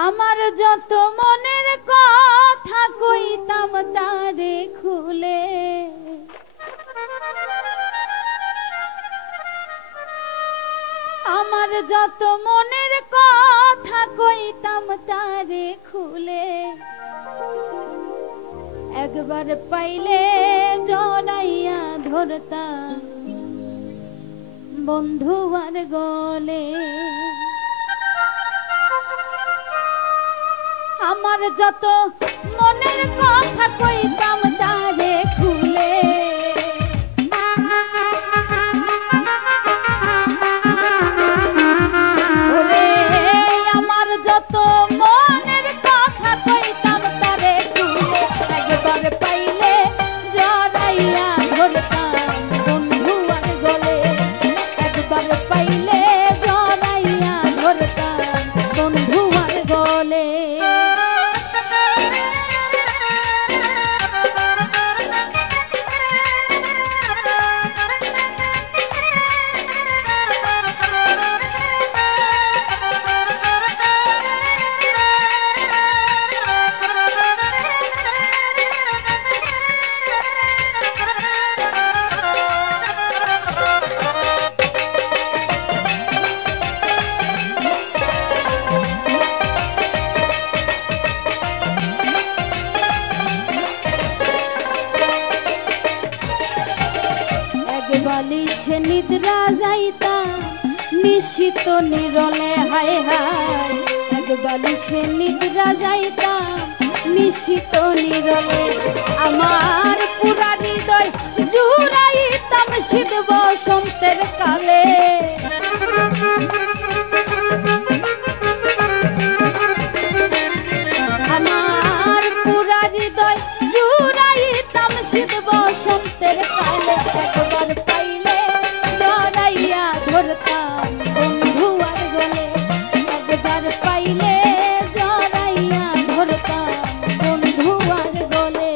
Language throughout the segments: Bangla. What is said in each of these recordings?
আমার যত মনের কথা কইতাম তারে খুলে, আমার যত মনের কথা কইতাম তারে খুলে, একবার পাইলে জড়াইয়া ধরতাম বন্ধু আর গলে। আমার যত মনের কথা কইতাম তারে খুলে, ওরে আমার যত মনের কথা কইতাম তারে খুলে, একবার পাইলে জড়াইয়া ধরতাম বন্ধু আর গলে, একবার পাইলে জড়াইয়া ধরতাম বন্ধু আর গলে। বালিশে নিদ্রা যাইতাম নিশিত নিরলে, হায় হায় এক বালিশে নিদ্রা যাইতাম নিশিত নিরলে, আমার পুরা হৃদয় জুড়াইতাম শীত বসন্তের কালে। আমার পুরা হৃদয় জুড়াইতাম শীত বসন্তের কালে, একবার পাইলে জড়াইয়া ধরতাম বন্ধু আর গলে, একবার পাইলে জড়াইয়া ধরতাম বন্ধু আর গলে।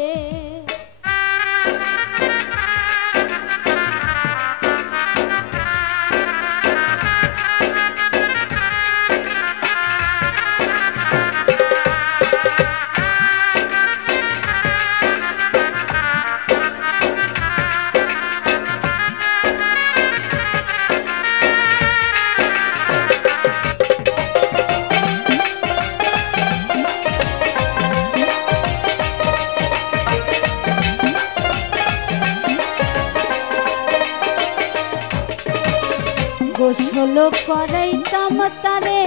গোসল করাইতাম তারে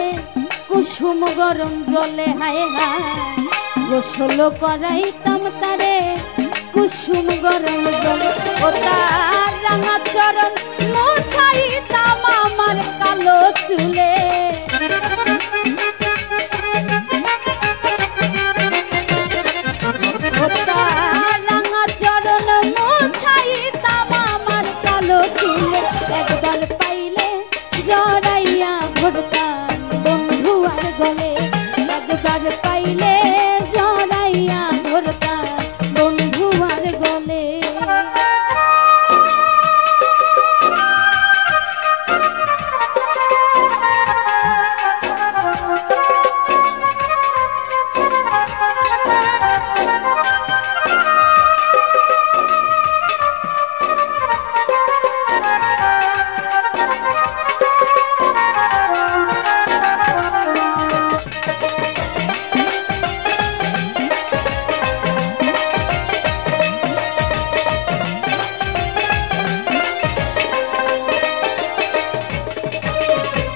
কুসুম গরম জলে, হায় হায় গোসল করাইতাম তারে কুসুম গরম জলে, ও তার রাঙা চরণ মুছাইতাম আমার কালো চুলে। ও তার রাঙা চরণ মুছাইতাম আমার কালো চুলে, একবার পাইলে জড়াইয়া ধরতাম বন্ধু আর গলে, একবার পাইলে জড়াইয়া ধরতাম বন্ধু আর গলে।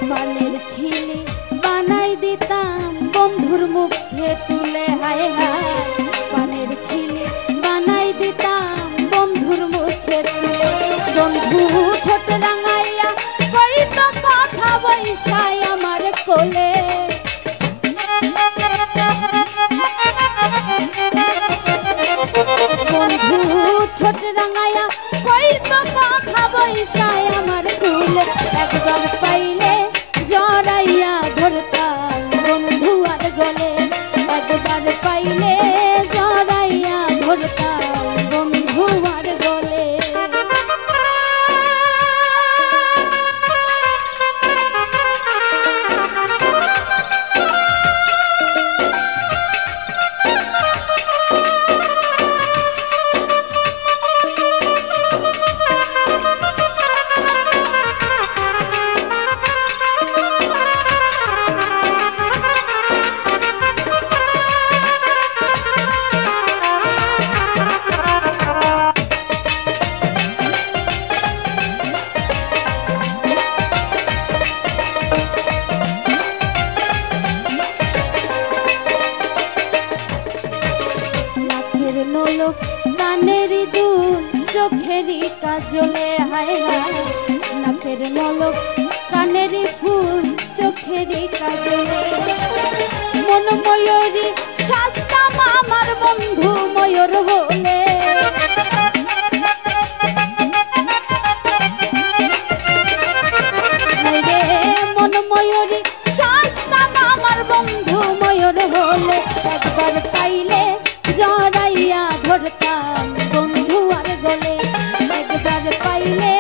পানের খিলি বানাই দিতাম বন্ধুর মুখে তুলে, হায় হায় পানের খিলি বানাই দিতাম বন্ধুর মুখে তুলে, বন্ধু ঠোঁট রাঙাইয়া কইতো কথা বৈশাই আমার কোলে। বন্ধু ঠোঁট রাঙাইয়া কইতো কথা বৈশাই আমার কোলে, একবার পাইলে জড়াইয়া ধরতাম বন্ধু আর গলে, একবার পাইলে জড়াইয়া ধরতাম বন্ধু আর গলে। কাজলে হায় হায় নাকের নলক কানের ফুল চোখের কাজলে মন ময়ূরী সাজতাম আমার বন্ধু ময়ূর হলে মন ময়ূরী সাজতাম আমার বন্ধু ময়ূর হলে একবার পাইলে জড়াইয়া ধরতাম বন্ধু আর গলে একবার পাইলে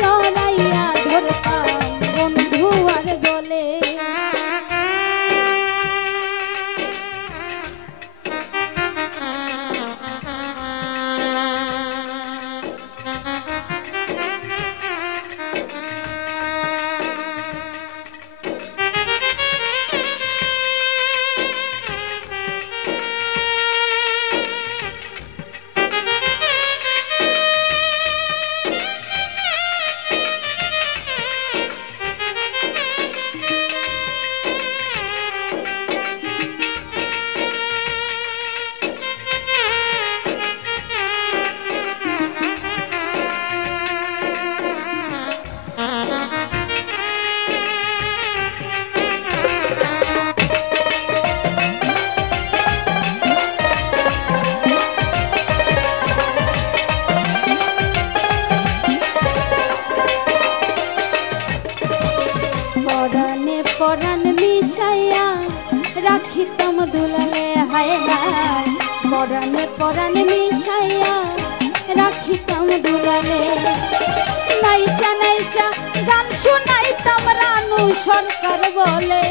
জড়াইয়া ধরতাম বন্ধু আর গলে পরাণ মিশাইয়া রাখিতাম দুলালে হায় হায় পরাণে পরাণ মিশাইয়া রাখিতাম দুলালে নাইচা নাইচা গান শুনাইতাম রানু সরকার বলে